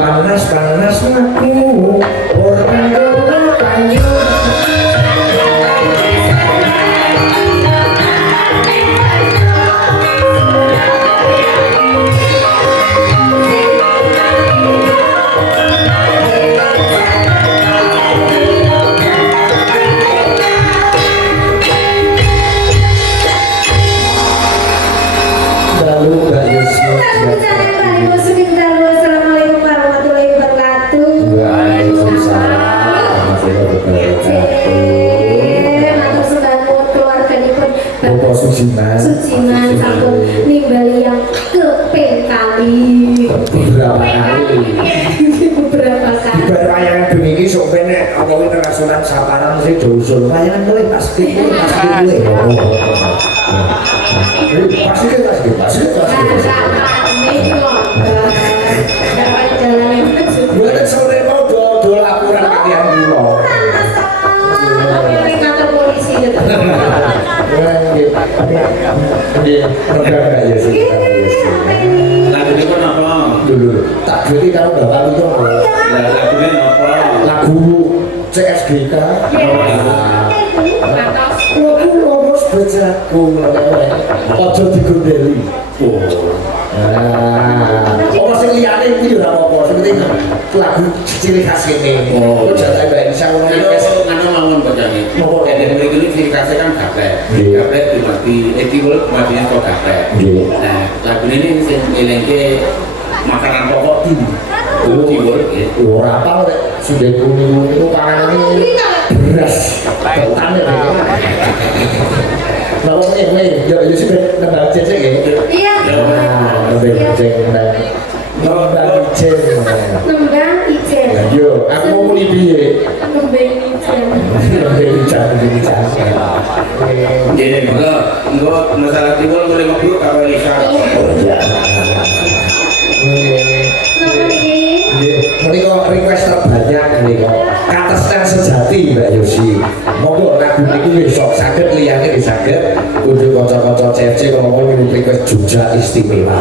panas aku orang kayu. Suciman sampun nimbali yang keping kali beberapa kali wayangan bengi iki sok penek apa kuwi rasulan saparan mesti dosul wayangan mulai pasti buat sore mau do laporan kalian dulu kantor polisi lagu ini kan apa? Dulu tak duit kalau bapak itu Lagu ini apa? lagu CSGK lagu lomos bejaku ojo digondeli apa sing liyane iki ora apa-apa sing penting lagu ciri khas ini jatah Mbak Indonesia Nganu mawon bacane. Dene mriki iki ciri khasnya kan gaplek. Gaplek dimati etiwul matinya kok gaplek. Nah, lagu ini sing elengke makanan pokok ini. Etiwul ora apa rek sudah kuning itu panganane beras ketane nah ini ya sih nembang cecek ya iya nembang cecek nembang ijen yo aku mau muni piye nembang ijen jadi enggak masalah timbul boleh ngobrol kalau Lisa menika request terbanyak menika katesnan sejati Mbak Yosi monggo lagu niku wis sok saged liyane wis saged kudu kanca-kanca CFC kalau mau request juga istimewa